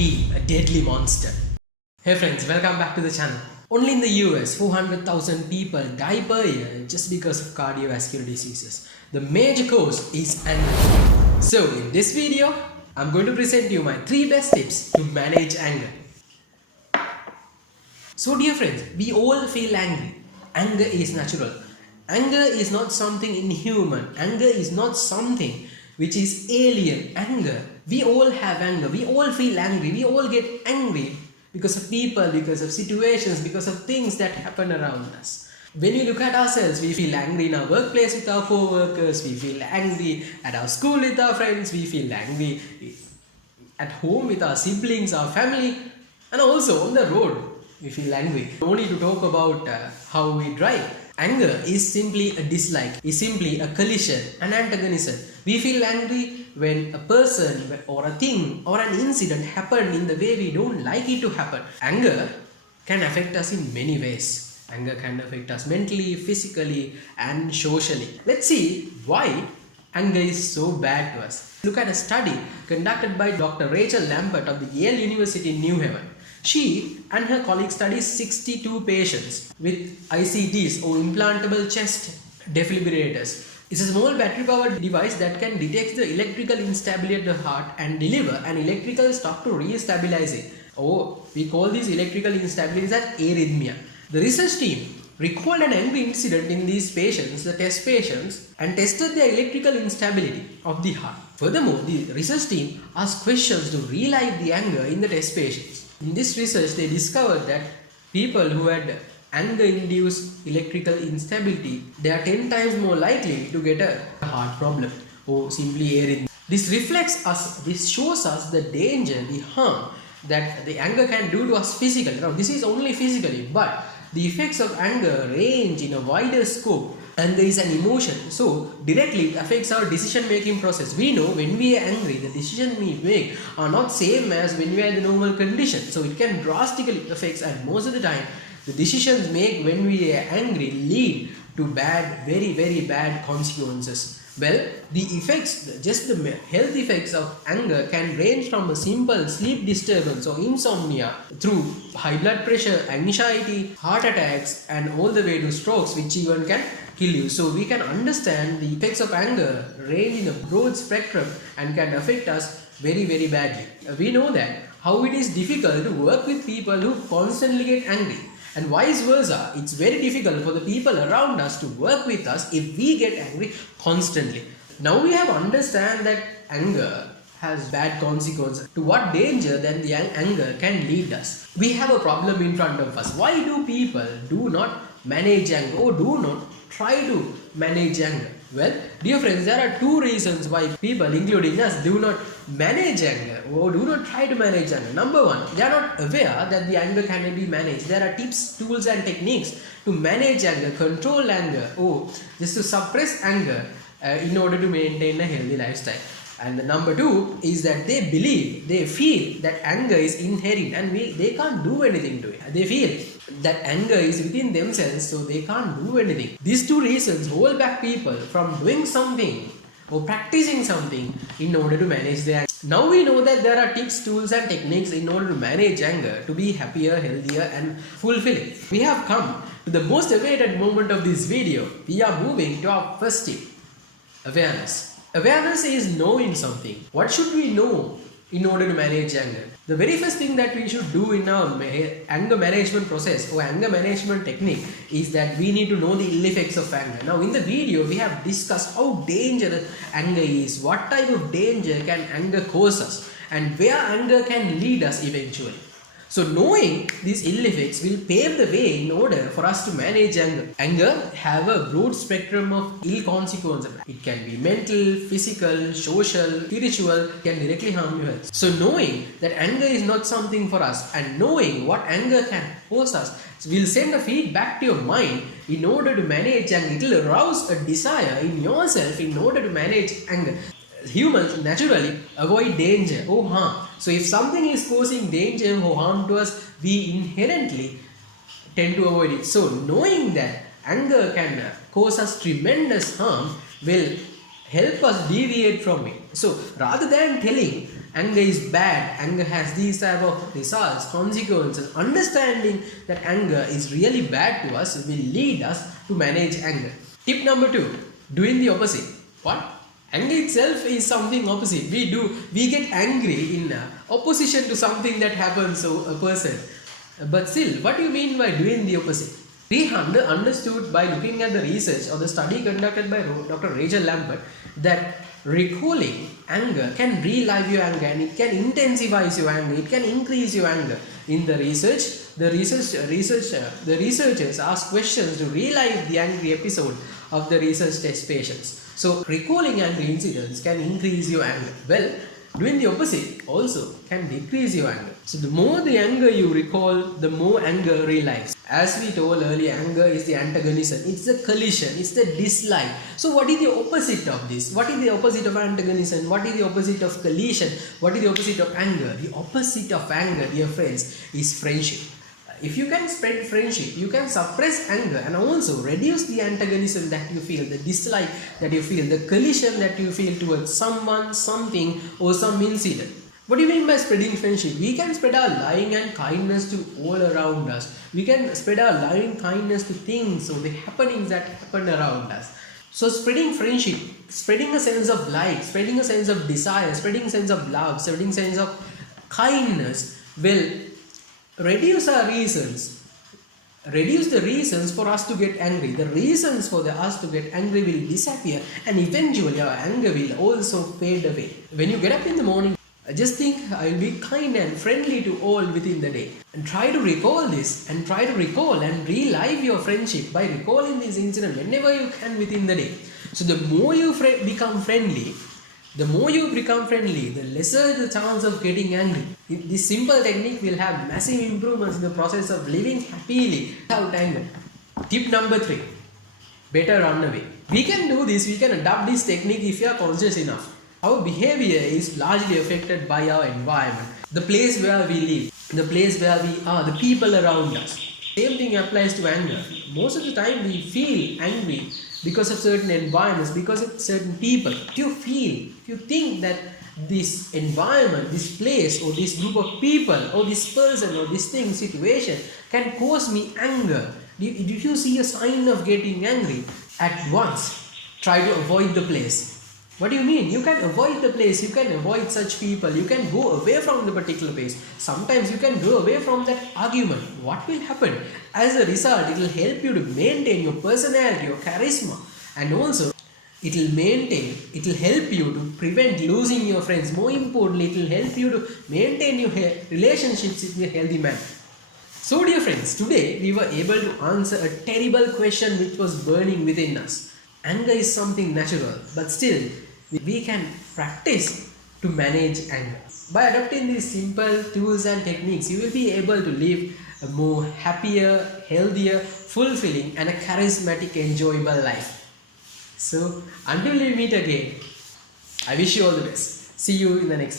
be a deadly monster. Hey friends, welcome back to the channel. Only in the US, 400,000 people die per year just because of cardiovascular diseases. The major cause is anger. So in this video, I'm going to present you my 3 best tips to manage anger. So dear friends, we all feel angry. Anger is natural. Anger is not something inhuman. Anger is not something which is alien. Anger, we all have anger. We all feel angry. We all get angry because of people, because of situations, because of things that happen around us. When we look at ourselves, we feel angry in our workplace with our co-workers. We feel angry at our school with our friends. We feel angry at home with our siblings, our family, and also on the road. We feel angry. No need to talk about how we drive. Anger is simply a dislike, is simply a collision, an antagonism. We feel angry when a person or a thing or an incident happened in the way we don't like it to happen. Anger can affect us in many ways. Anger can affect us mentally, physically, and socially. Let's see why anger is so bad to us. Look at a study conducted by Dr. Rachel Lambert of the Yale University in New Haven. She and her colleagues studied 62 patients with ICDs or implantable chest defibrillators. It's a small battery-powered device that can detect the electrical instability of the heart and deliver an electrical shock to re-stabilize it. Oh, we call these electrical instabilities as arrhythmia. The research team recalled an angry incident in these patients, the test patients, and tested the electrical instability of the heart. Furthermore, the research team asked questions to relive the anger in the test patients. In this research, they discovered that people who had anger-induced electrical instability, they are 10 times more likely to get a heart problem or simply arrhythmia. This shows us the danger, the harm that the anger can do to us physically. Now, this is only physically, but the effects of anger range in a wider scope. Anger is an emotion, so directly it affects our decision making process. We know when we are angry, the decisions we make are not same as when we are in the normal condition. So it can drastically affect, and most of the time the decisions made when we are angry lead to bad, very bad consequences. Well, the effects, just the health effects of anger can range from a simple sleep disturbance or insomnia through high blood pressure, anxiety, heart attacks, and all the way to strokes, which even can kill you. So we can understand the effects of anger range in a broad spectrum and can affect us very badly. We know that how it is difficult to work with people who constantly get angry. And vice versa, it's very difficult for the people around us to work with us if we get angry constantly. Now we have understand that anger has bad consequences. To what danger then the anger can lead us? We have a problem in front of us. Why do people do not manage anger or do not try to manage anger? Well, dear friends, there are 2 reasons why people, including us, do not manage anger or do not try to manage anger. Number 1, they are not aware that the anger can be managed. There are tips, tools and techniques to manage anger, control anger, or just to suppress anger in order to maintain a healthy lifestyle. And the number 2 is that they believe, they feel that anger is inherent and they can't do anything to it. They feel that anger is within themselves, so they can't do anything. These 2 reasons hold back people from doing something or practicing something in order to manage their anger. Now we know that there are tips, tools and techniques in order to manage anger to be happier, healthier and fulfilling. We have come to the most awaited moment of this video. We are moving to our first tip, awareness. Awareness is knowing something. What should we know in order to manage anger? The very first thing that we should do in our anger management process or anger management technique is that we need to know the ill effects of anger. Now in the video we have discussed how dangerous anger is, what type of danger can anger cause us, and where anger can lead us eventually. So knowing these ill effects will pave the way in order for us to manage anger. Anger have a broad spectrum of ill consequences. It can be mental, physical, social, spiritual, can directly harm your health. So knowing that anger is not something for us and knowing what anger can cause us will send a feedback to your mind in order to manage anger. It will arouse a desire in yourself in order to manage anger. Humans naturally avoid danger or harm. So if something is causing danger or harm to us, we inherently tend to avoid it. So knowing that anger can cause us tremendous harm will help us deviate from it. So rather than telling anger is bad, anger has these type of results, consequences. Understanding that anger is really bad to us will lead us to manage anger. Tip number 2, doing the opposite. What? Anger itself is something opposite. We get angry in opposition to something that happens to a person. But still, what do you mean by doing the opposite? We understood by looking at the research or the study conducted by Dr. Rachel Lambert that recalling anger can relive your anger and it can intensify your anger, it can increase your anger. In the research, the researchers asked questions to relive the angry episode of the research test patients. So recalling angry incidents can increase your anger. Well, doing the opposite also can decrease your anger. So the more the anger you recall, the more anger relives. As we told earlier, anger is the antagonism. It's the collision. It's the dislike. So what is the opposite of this? What is the opposite of antagonism? What is the opposite of collision? What is the opposite of anger? The opposite of anger, dear friends, is friendship. If you can spread friendship, you can suppress anger and also reduce the antagonism that you feel, the dislike that you feel, the collision that you feel towards someone, something, or some incident. What do you mean by spreading friendship? We can spread our loving and kindness to all around us. We can spread our loving kindness to things or the happenings that happen around us. So spreading friendship, spreading a sense of light, spreading a sense of desire, spreading a sense of love, spreading a sense of kindness will reduce the reasons for us to get angry. The reasons for us to get angry will disappear and eventually our anger will also fade away. When you get up in the morning, just think, I will be kind and friendly to all within the day. And try to recall this and try to recall and relive your friendship by recalling this incident whenever you can within the day. So the more you become friendly, the lesser the chance of getting angry. This simple technique will have massive improvements in the process of living happily without anger. Tip number 3, better run away. We can do this, we can adopt this technique if you are conscious enough. Our behavior is largely affected by our environment, the place where we live, the place where we are, the people around us. Same thing applies to anger. Most of the time we feel angry because of certain environments, because of certain people. If you think that this environment, this place or this group of people or this person or this thing, situation can cause me anger, if you see a sign of getting angry, at once try to avoid the place. What do you mean? You can avoid the place, you can avoid such people, you can go away from the particular place. Sometimes you can go away from that argument. What will happen? As a result, it will help you to maintain your personality, your charisma, and also it will help you to prevent losing your friends. More importantly, it will help you to maintain your relationships in a healthy manner. So dear friends, today we were able to answer a terrible question which was burning within us. Anger is something natural, but still we can practice to manage anger. By adopting these simple tools and techniques, you will be able to live a more happier, healthier, fulfilling and a charismatic, enjoyable life. So until we meet again, I wish you all the best. See you in the next video.